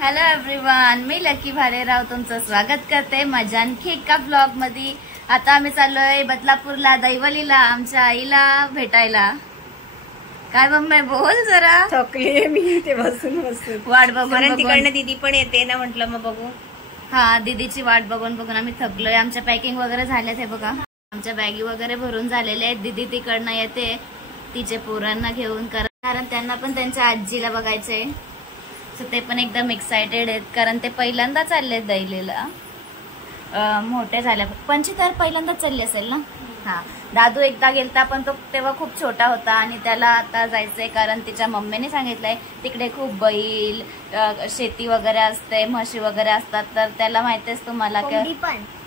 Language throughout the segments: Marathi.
हॅलो एव्हरीवन, मी लकी भालेराव तुमचं स्वागत करते माझ्या आणखी एका ब्लॉग मध्ये। आता आम्ही चाललोय बदलापूरला दैवलीला आमच्या आईला भेटायला। काय मम्मी बोल जरा। थकले मी ते बसून वाट बघून तिकडनं दीदी पण येते ना, म्हटलं मग बघू। हा, दीदीची वाट बघून बघून आम्ही थकलोय। आमच्या पॅकिंग वगैरे झाल्यात, हे बघा आमच्या बॅगी वगैरे भरून झालेल्या आहेत। दीदी तिकडनं येते तिचे पोरांना घेऊन, कारण त्यांना पण त्यांच्या आजीला बघायचंय। ते पण एकदम एक्साइटेड आहेत, कारण ते पहिल्यांदा चालले दैलेला। मोठे झाल्या, पंची तर पहिल्यांदाच चालली असेल ना। हा, दादू एकदा गेलता पण तो तेव्हा खूप छोटा होता आणि त्याला आता जायचंय, कारण तिच्या मम्मीने सांगितलंय तिकडे खूप बैल शेती वगैरे असते, म्हशी वगैरे असतात, तर त्याला माहितीच तुम्हाला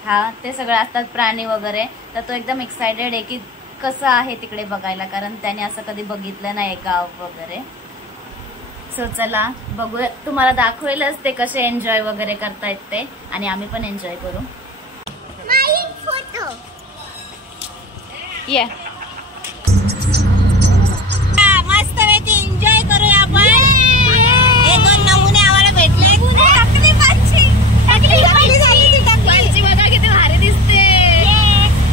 हा ते सगळं असतात प्राणी वगैरे। तर तो एकदम एक्साइटेड आहे की कसं आहे तिकडे बघायला, कारण त्याने असं कधी बघितलं नाही गाव वगैरे। सो चला बघूया, तुम्हाला दाखवेलच ते कसे एन्जॉय वगैरे करतायत ते, आणि आम्ही पण एन्जॉय करू। ये मस्त पैकी एन्जॉय करूया आपण। हे दोन नमुने आम्हाला भेटले। पंची बघा किती भारी दिसते,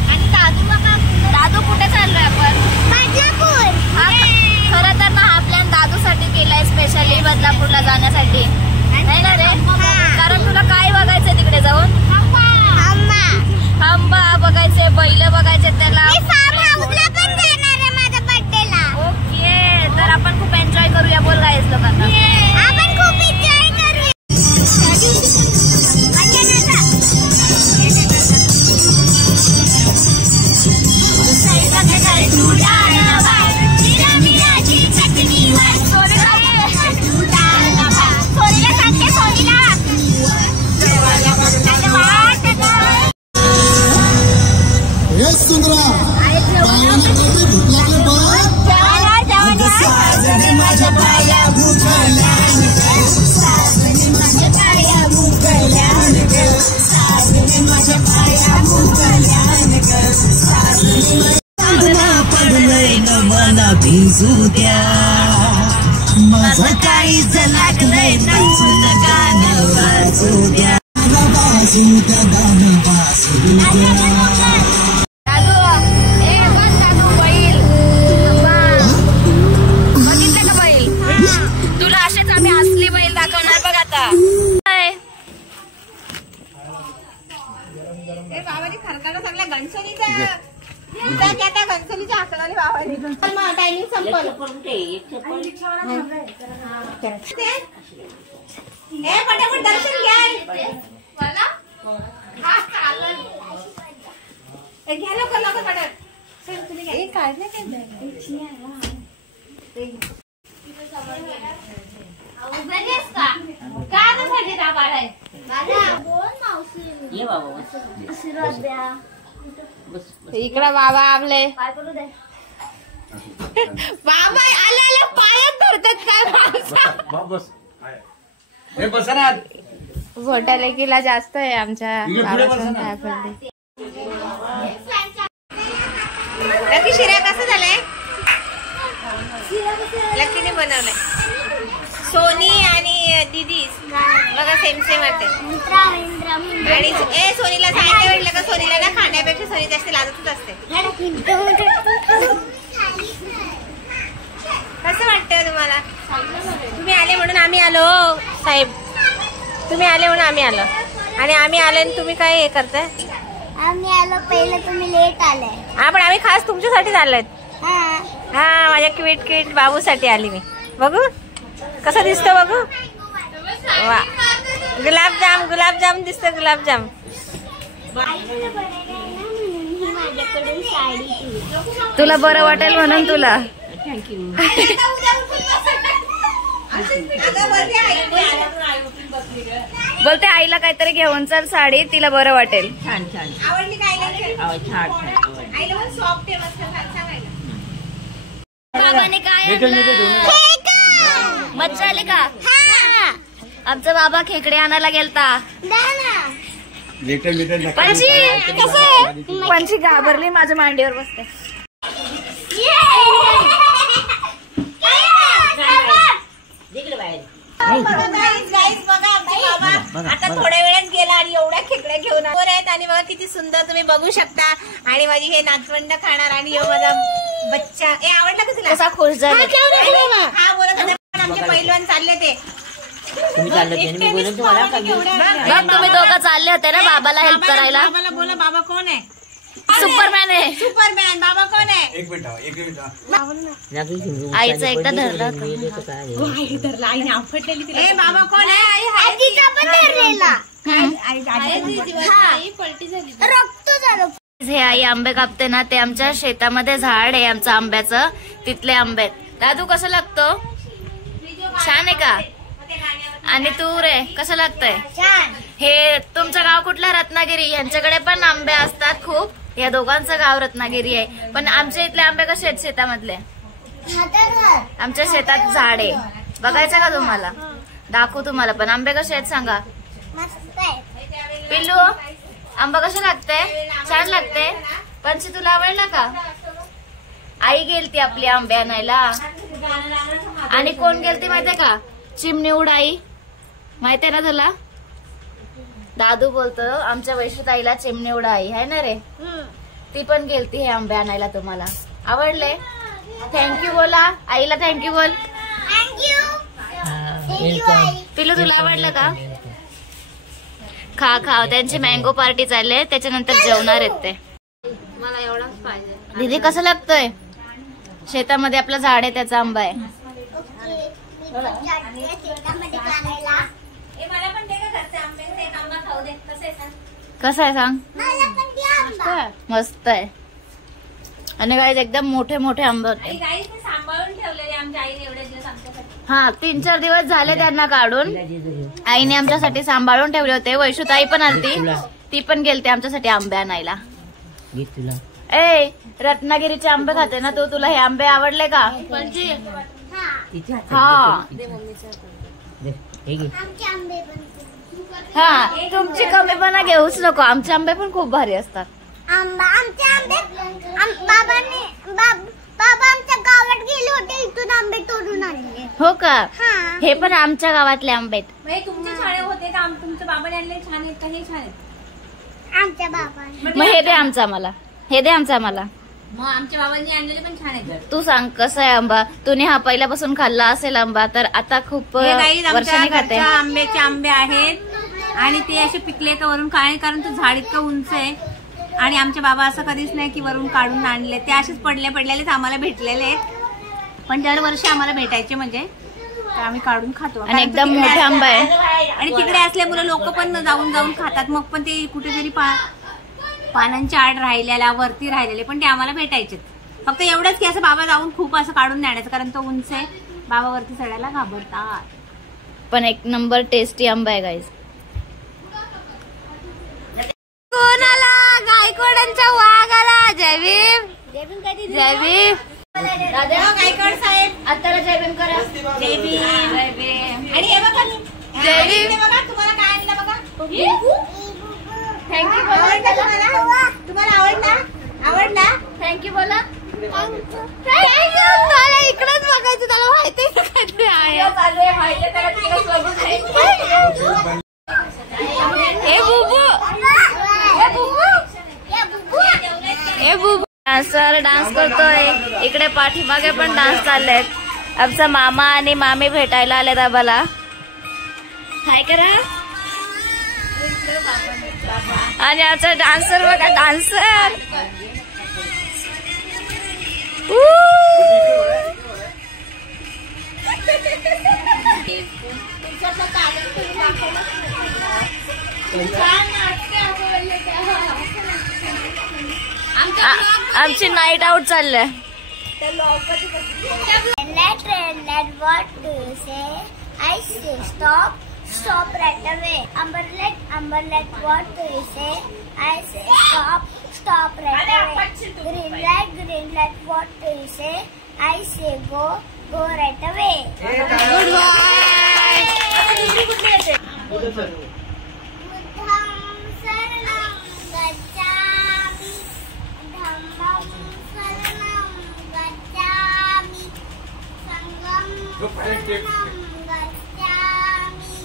आणि दादू बघा। दादू कुठे चाललोय आपण? बदलापूर। खरं तर ना हा प्लॅन दादूसाठी केलाय, स्पेशली बदलापूरला जाण्यासाठी, नाही ना रे? कारण तुला काय बघायचंय तिकडे जाऊन? आंबा बघायचे, बैल बघायचे त्याला। ओके, तर आपण खूप एन्जॉय करूया, बोल गाईस लोकांना। आपण खूप एन्जॉय करूया। भिजू द्या माझं काहीच लागलंय, नाचून गाणं वाजू द्या, वाजू द्या गाणं वाजू द्या। बघितलं का बैल? तुला असेच आम्ही असली बैल दाखवणार बघ आता। बाबाजी खरकाला सांगला गणसोलीचा गणसोलीच्या आकडाने बाबाजी टायमिंग संपलं। पटापट दर्शन घ्या, घ्या लवकर लवकर पटापट। काढले इकडे बाबा आपले बाबा आले पायात धरतात काय? मोठ्या लेकीला जास्त आहे आमच्या। लकी शिरा कसं झालंय? लकीने बनवलंय। सोनी आणि दीदी बघा सेम सेम वाटते। आणि सोनीला सांगितलं म्हटलं का सोनीला ना खाण्यापेक्षा सोनी जास्त लाजतच असते। कसं वाटतं तुम्हाला? तुम्ही आले म्हणून आम्ही आलो साहेब, तुम्ही आले म्हणून आम्ही आलो, आणि आम्ही आले आणि तुम्ही काय हे करताय? आम्ही आलो पहिलं, तुम्ही लेट आलाय। हा, पण आम्ही खास तुमच्यासाठी आलोय। हा, माझ्या क्विट क्विट बाबूसाठी आली मी। बघू कसं दिसतं, बघू। वा, गुलाबजाम गुलाबजाम दिसतं, गुलाबजाम। तुला बरं वाटेल म्हणून तुला। थँक्यू। बोलते आईला काहीतरी घेऊन चल साडी, तिला बरं वाटेल। छान छान आवडली काय? छान आईला पण सॉफ्ट आहे, मस्त सांगायला। बाबाने काय मज्जा आली का? आमचा बाबा खेकडे आणायला गेलता। पंची कसं आहे? पंची घाबरली, माझ्या मांडीवर बसते। बघा आता थोड्या वेळात गेला आणि एवढ्या खेकड्या घेऊन आहेत आणि बघा किती सुंदर तुम्ही बघू शकता. आणि माझी हे नातवंड खाणार आणि माझा बच्चा. हे आवडला का तुला? कसा खुश झाला. हा बोलत होते आमचे पैलवान चालले ते. तुम्ही दोघं चालले होते ना बाबाला हेल्प करायला. बाबाला बोला बाबा कोण आहे? सुपरमॅन आहे. सुपरमॅन. बाबा कोण आहे? एक मिनिट. आईचा एकदा धरला होता. आईने आपटलेली तिला. ए बाबा कोण आहे? आजीचा पण धरलेला. रक्त झालं. हे आई आंबे कापते ना ते आमच्या शेतामध्ये झाड आहे आमचं आंब्याचं. तिथले आंबे आहेत. दादू कसं लागतो? छान आहे का? आणि तू रे कसं लागतंय? हे तुमचं गाव कुठलं? रत्नागिरी. यांच्याकडे पण आंबे असतात खूप. या दोघांचं गाव रत्नागिरी आहे. पण आमच्या इथले आंबे कसे आहेत शेतामधले? आमच्या शेतात झाड आहे. बघायचं का तुम्हाला? दाखवू तुम्हाला. पण आंबे कसे आहेत सांगा. पिल्लू आंबा कसं लागतंय? छान लागते. पंची तुला आवडला का? आई गेलती आपली आंबे आणायला. आणि कोण गेलती माहितीये का? चिमणी उडाई. माहितीये ना तुला? दादू बोलतो आमच्या वैष्णताईला चिमणी उडाई आहे ना रे. ती पण गेलती हे आंबे आणायला. तुम्हाला आवडले? थँक्यू बोला आईला. थँक्यू बोल. पिलू तुला आवडलं का? खा खा. त्यांची मँगो पार्टी चालली आहे. त्याच्यानंतर जेवणार आहेत ते. मला एवढाच पाहिजे. दीदी कसं लागतोय? शेतामध्ये आपलं झाड आहे त्याचा आंबा आहे. कसं आहे सांग. मस्त आहे. आणि गाईज एकदम मोठे मोठे आंबे होते. सांभाळून ठेवलेले आमच्या आईने एवढे दिवस आमच्यासाठी. हा 3-4 दिवस झाले त्यांना काढून. आईने आमच्यासाठी सांभाळून ठेवले होते. वैशुताई पण आलती. ती पण गेलते आमच्यासाठी आंबे आणायला. ए रत्नागिरीचे आंबे खाते ना तू. तुला हे आंबे आवडले का? हा हा तुमची कमीपणा घेऊच नको. आमचे आंबे पण खूप भारी असतात. आमचे आंबे बाबा आमच्या गावात गेले होते. इथून आंबे तोडून आणले. हो का? हे पण आमच्या गावातले आंबे आहेत. तुमचे छान होते का? तुमच्या बाबाने आणले छान आहेत का? हे छान आहेत आमच्या बाबाने. मग हे दे आमचा आम्हाला. हे दे आमचा आम्हाला. मग आमच्या बाबांनी आणलेले पण छान आहेत. तू सांग कसा आहे आंबा? तुम्ही हा पहिल्यापासून खाल्ला असेल आंबा तर आता खूप वर्षांनी खाते. आंब्याचे आंबे आहेत आणि ते असे पिकले का वरून काय? कारण तो झाड इतकं उंच आहे आणि आमचे बाबा असं कधीच नाही की वरून काढून आणले. ते असेच पडलेलेच आम्हाला भेटलेले आहेत. पण दरवर्षी आम्हाला भेटायचे म्हणजे आम्ही काढून खातो. आणि एकदम मोठा आंबा आहे. आणि तिकडे असल्यामुळे लोक पण जाऊन जाऊन खातात. मग पण ते कुठेतरी पानांच्या आड राहिलेल्या वरती राहिलेले पण ते आम्हाला भेटायचे. फक्त एवढंच की असं बाबा जाऊन खूप असं काढून न्यायचं कारण तो उंच आहे. बाबा वरती चढायला घाबरतात. पण एक नंबर टेस्टी आंबा आहे गाईज. कोणाला? गायकवाडांचा वाघ आला. जय भीम. जय भीम. गायकवाड साहेब आता जय भीम करा. जय भीम. जय भीम. आणि हे बघा जय भीम. बघा तुम्हाला काय आणलं बघा. थँक्यू बोला. तुम्हाला आवडला? आवडला? थँक्यू बोला. मला इकडेच बघायचं. त्याला माहिती डान्सर डान्स करतोय. इकडे पाठीमागे पण डान्स चाललेत. आमचा मामा आणि मामी भेटायला आले आम्हाला. हाय करा. आणि आमचा डान्सर बघा. डान्सर आमची नाईट आउट चाललंय. What do you say? I say stop. Stop right away. Umberlet, what do you say? I say stop. Stop right away. Green light, what do you say? I say go. Go right away. Goodbye. Buddham saranam gacchami. Dhammam saranam gacchami. Sangam saranam gacchami.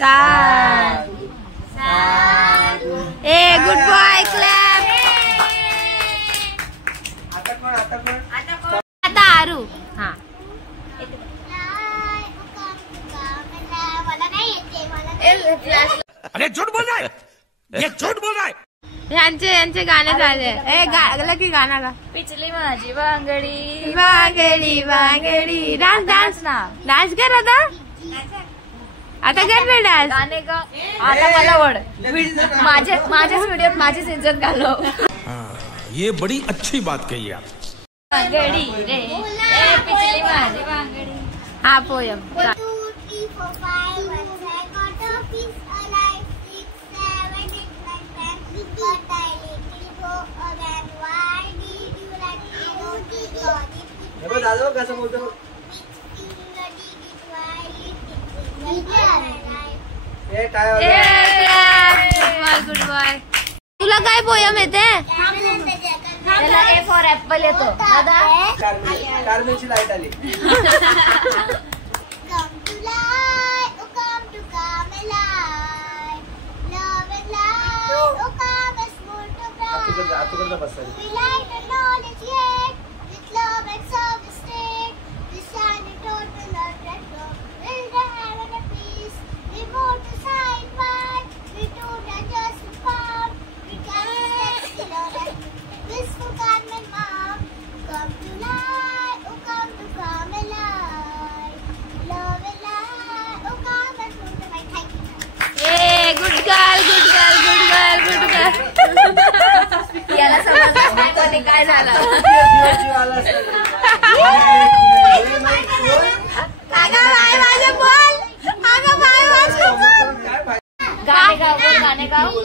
सात. A good boy. क्लॅप. आता आरू. हा मला नाही येते. मला अरे झूठ बोल रहा है, ये झूठ बोल रहा है. यांचे गाणे झाले. ए गागलं की गाणं गा. पिचली माझी बांगडी बांगडी बांगडी. डान्स डान्स ना. डान्स कर आता. आता कर ना डान्स. गाणे गा. आता मला वड माझ्याच व्हिडिओत माझीच इज्जत घालव. ये बड़ी अच्छी बात कही आप. बांगडी रे ए पिचली माझी बांगडी. हा poem. 1 2 3 4 5 1 I got a fish alive 6 7 8 9 10 but I little go again. Why did you let me go to God? दादा कसं बोलतो. हे काय गुड बॉय. तुला काय पोयम येते. त्याला ए फॉर ऍपल येतो दादा. कार्मेलची लाईट आली. Come to light, oh come to come alive. Love and light, oh come as full to bright. आतुकडे बसायला. We light the knowledge yet, with love and service state. We shine a total light that love, build a heaven of peace. We move to side wide, we do not just found. We can be still and blissful calm and mom. Come to light, oh come to come alive. Love and light, oh come as full to bright. Thank you. A good girl good girl good girl good girl. याला समजत नाही कोणी काय झालं. अगं बाय माझं बोल. अगं बाय माझं बोल. गाणे गाव बोल. गाणे गाव बोल.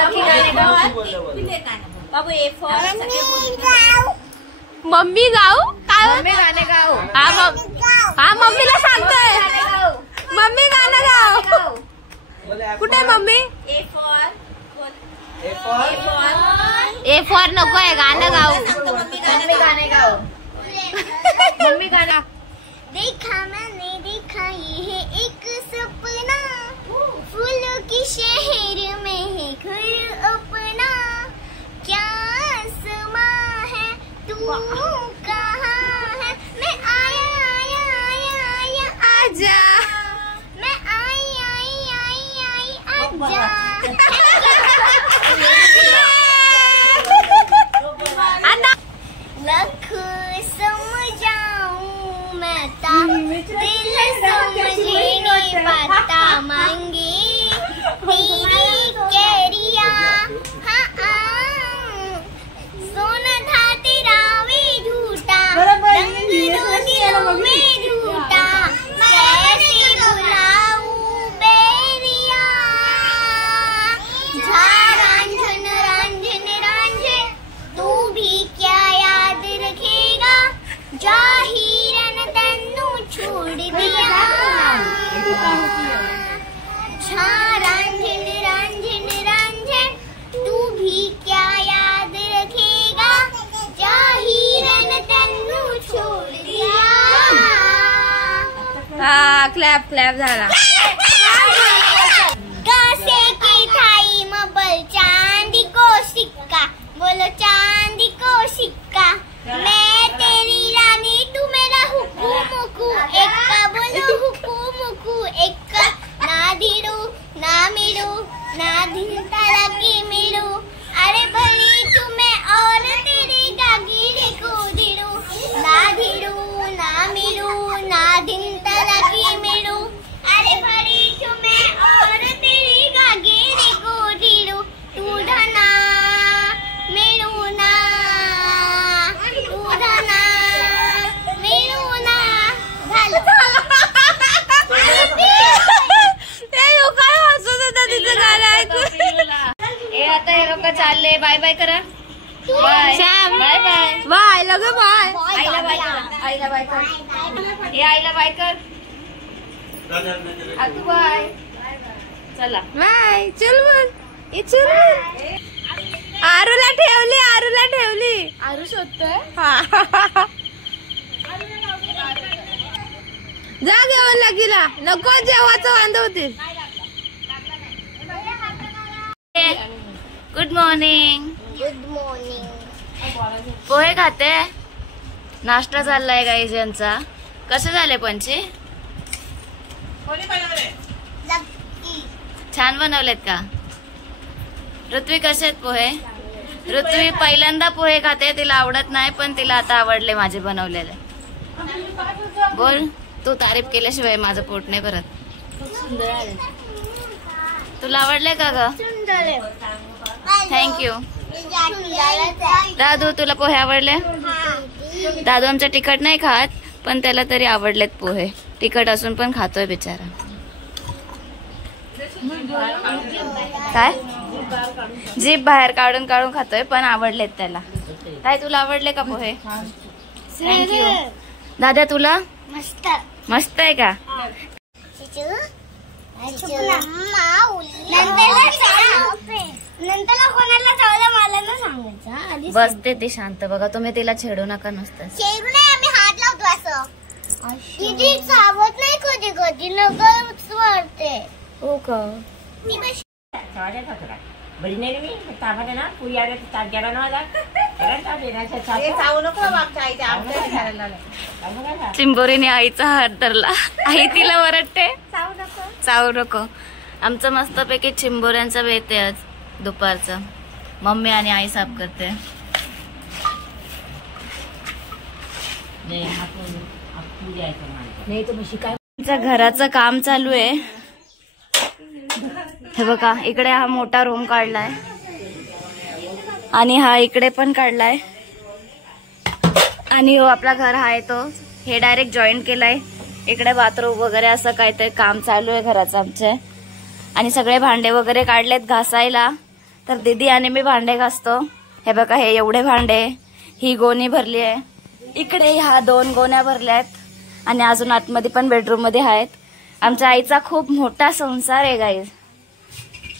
लकी गाणे गाव. बाबू ए फॉर मम्मी गाऊ काय. मम्मी गाणे गाव. हा मम्मीला सांगतोय. मम्मी गाणं गाव. कुठे mummy. A for A for नको आहे. गाणं गाऊ. मम्मी गाणे गाव. मम्मी गाणं. देखा मैंने देखा ये है एक सपना फूलों की शहर में है घर अपना क्या आसमा है तू कहाँ है मैं आया आया आया आया आजा मैं आई आई आई आई आजा लख समझाऊं मैं ता दिल समझे नहीं पाता मांगे तेरी कैरिया हाँ सोना था तेरा वे झूठा रंग दिलों में झूठा कैसे बुलाऊं बेरिया रांझन रांझन रांझन तू भी क्या याद रखेगा जाहिरन तन्नू छोड़ दिया रांझन रांझन रांझन तू भी क्या याद रखेगा जाहिरन तन्नू छोड़ दिया. हा क्लॅप क्लॅप झाला. कासे की थाई मबल चांदी को सिक्का बोलो चांदी को सिक्का मैं तेरी रानी तू मेरा हुकुमुकु एक्का बोलो हुकुमुकु एक्का ना धीरू ना मिलू ना धिंताला की मिलू अरे भली तुम्हें और तेरी गागी को धीरू ना मिलू ना धिंताला की मिलू अरे भली तुम्हें और तेरी गागी को धीरू तू धना मिलू ना तू धना मिलू ना काय हसत होता तिचं गाणं ऐकून. ए आता हे लोक चालले. बाय बाय करा. Bye Shyam bye bye. Bye लग बाय. आईला बाय कर. आईला बाय कर. ए आईला बाय कर. तू बाय. चला बाय. चल मग ये चल. आरूला ठेवली. आरू शोधतोय. जा घेऊन लगीला, नको जेवायचं वांद होतील. Good morning. Good morning. Pohe खाते. नाश्ता चाललाय गाईज यांचा. कसे झाले पंची? छान बनवलेत का? ऋत्वी कसे आहेत पोहे? ऋत्वी पहिल्यांदा पोहे खाते, तिला आवडत नाही, पण तिला आता आवडले माझे बनवलेले. बोल, तू तारीफ केल्याशिवाय माझं पोट नाही भरत. तुला आवडले का ग? थँक्यू. दादू तुला पोहे आवडले? दादू आमचा तिखट नाही खात, पण त्याला तरी आवडलेत पोहे. तिखट असून पण खातोय बिचारा. काय जीभ बाहेर काढून काढून खातोय, पण आवडलेत त्याला. काय तुला आवडले का पोहे? थँक्यू. दादा तुला? मस्त. मस्त आहे का? नंतर कोणाला चावलं मला ना सांगायचं. बसते ती शांत. बघा तुम्ही तिला छेडू नका नुसतं. शेरू नाही, आम्ही हात लावतो असं. किती चावत नाही कधी कधी, नगर वाढते. हो का? बरी नाही मी ताबाने ना पुरी आले ताट गेला ना माझा. चिंबोरीने आईचा हात धरला. आई तिला वरटते. चावू नको. आमचं मस्तपैकी चिंबोऱ्यांचा बेत आहे आज दुपारचं. मम्मी आणि आई साफ करते. घराचं काम चालू आहे. हे बघा, इकडे हा मोठा रूम काढलाय आणि हा इकडे पण काढलाय. आणि हो आपला घर आहे तो, हे डायरेक्ट जॉईन केलाय. इकडे बाथरूम वगैरे असं काहीतरी काम चालू आहे घराचं आमचे. आणि सगळे भांडे वगैरे काढलेत घासायला. तर दीदी आणि मी भांडे घासतो. हे बघा, हे एवढे भांडे, ही गोणी भरली आहे. इकडे ह्या 2 गोण्या भरल्यात. आणि अजून आतमध्ये पण बेडरूम मध्ये आहेत. आमच्या आईचा खूप मोठा संसार आहे गाईज.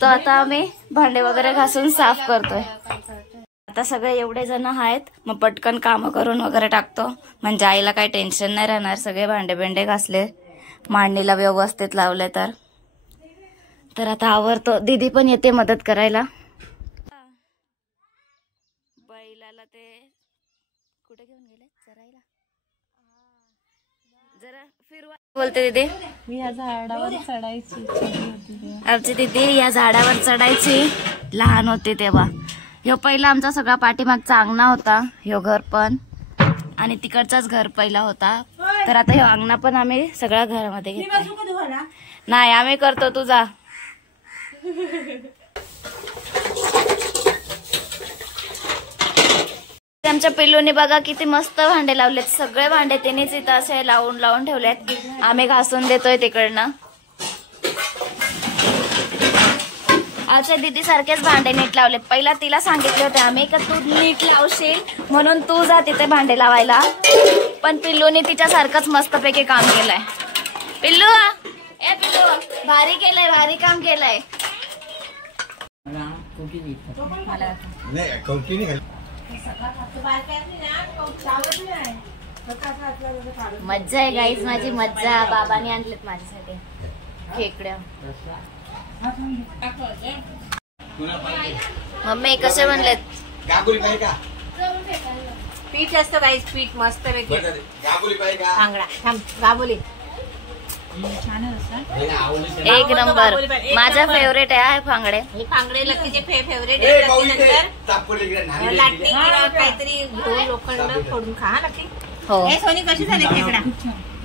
तो आता आम्ही भांडे वगैरे घासून साफ करतोय. आता सगळे एवढे जण आहेत, मग पटकन कामं करून वगैरे टाकतो, म्हणजे आईला काही टेन्शन नाही राहणार. सगळे भांडे बिंडे घासले, मांडणीला व्यवस्थित लावले. तर आता आवरतो. दीदी पण येते मदत करायला. बैलाला ते कुठे घेऊन गेले? चरायला. जरा फिरवा. बोलते दीदी, या झाडावर चढायची आमची दीदी या झाडावर चढायची. लहान होती तेव्हा. ह्यो पहिला आमचा सगळा पाठीमागचा अंगणा होता. ह्यो घर पण, आणि तिकडचाच घर पहिला होता. तर आता ह्यो अंगणा पण आम्ही सगळ्या घरामध्ये घेतला. नाही, आम्ही करतो. तुझा आमच्या पिल्लूने बघा किती मस्त भांडे लावलेत. सगळे भांडे तिनेच इथं असे लावून लावून ठेवलेत. आम्ही घासून देतोय तिकडनं. अच्छा, दीदी सारखेच भांडे नीट लावलेत. पहिला तिला सांगितले होते आम्ही का तू नीट लावशील म्हणून तू जा तिथे भांडे लावायला, पण पिल्लूने तिच्या सारखंच मस्तपैकी काम केलंय. पिल्लू, ए पिल्लू, भारी केलंय, भारी काम केलंय. मज्जा आहे गाईज, माझी मज्जा. बाबांनी आणलेत माझ्यासाठी खेकड्या. मम्मी कसे बनलेत? पीठ असतं गाईस, पीठ मस्त पैकी. गाबोली एक नंबर. माझा फेवरेट आहे फांगडे. फांगडे लक्कीचे फेवरेट. लाटणी किंवा काहीतरी घेऊन लोखंड फोडून खा नक्की. हो. ए सोनी, कशी झाले खेकडा?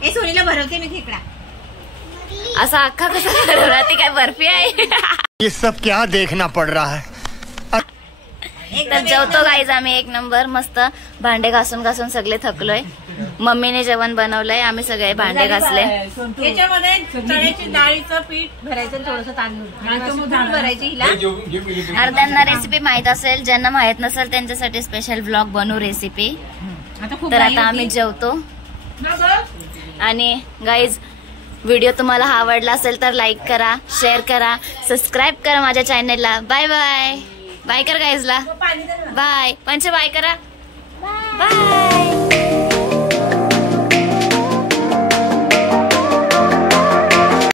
ए सोनीला भरवते मी खेकडा. असा अख्खा कसा भरवला? ती काय बर्फी आहे? ये सब क्या देखना पड़ रहा है. तर जेवतो गाईज आम्ही एक नंबर मस्त. भांडे घासून घासून सगळे थकलोय. मम्मीने जेवण बनवलंय, आम्ही सगळे भांडे घासले. याच्यामध्ये चण्याची डाळीचं पीठ भरायचं, थोडंसं तांदूळ भरायची हिला. अर्ध्यांना रेसिपी माहित असेल, ज्यांना माहित नसेल त्यांच्यासाठी स्पेशल ब्लॉग बनवू रेसिपी. तर आता आम्ही जेवतो. आणि गाईज, व्हिडिओ तुम्हाला आवडला असेल तर लाईक करा, शेअर करा, सबस्क्राईब करा माझ्या चॅनलला. Bye bye. बाय कर गाईजला. बाय पंच, बाय करा. बाय.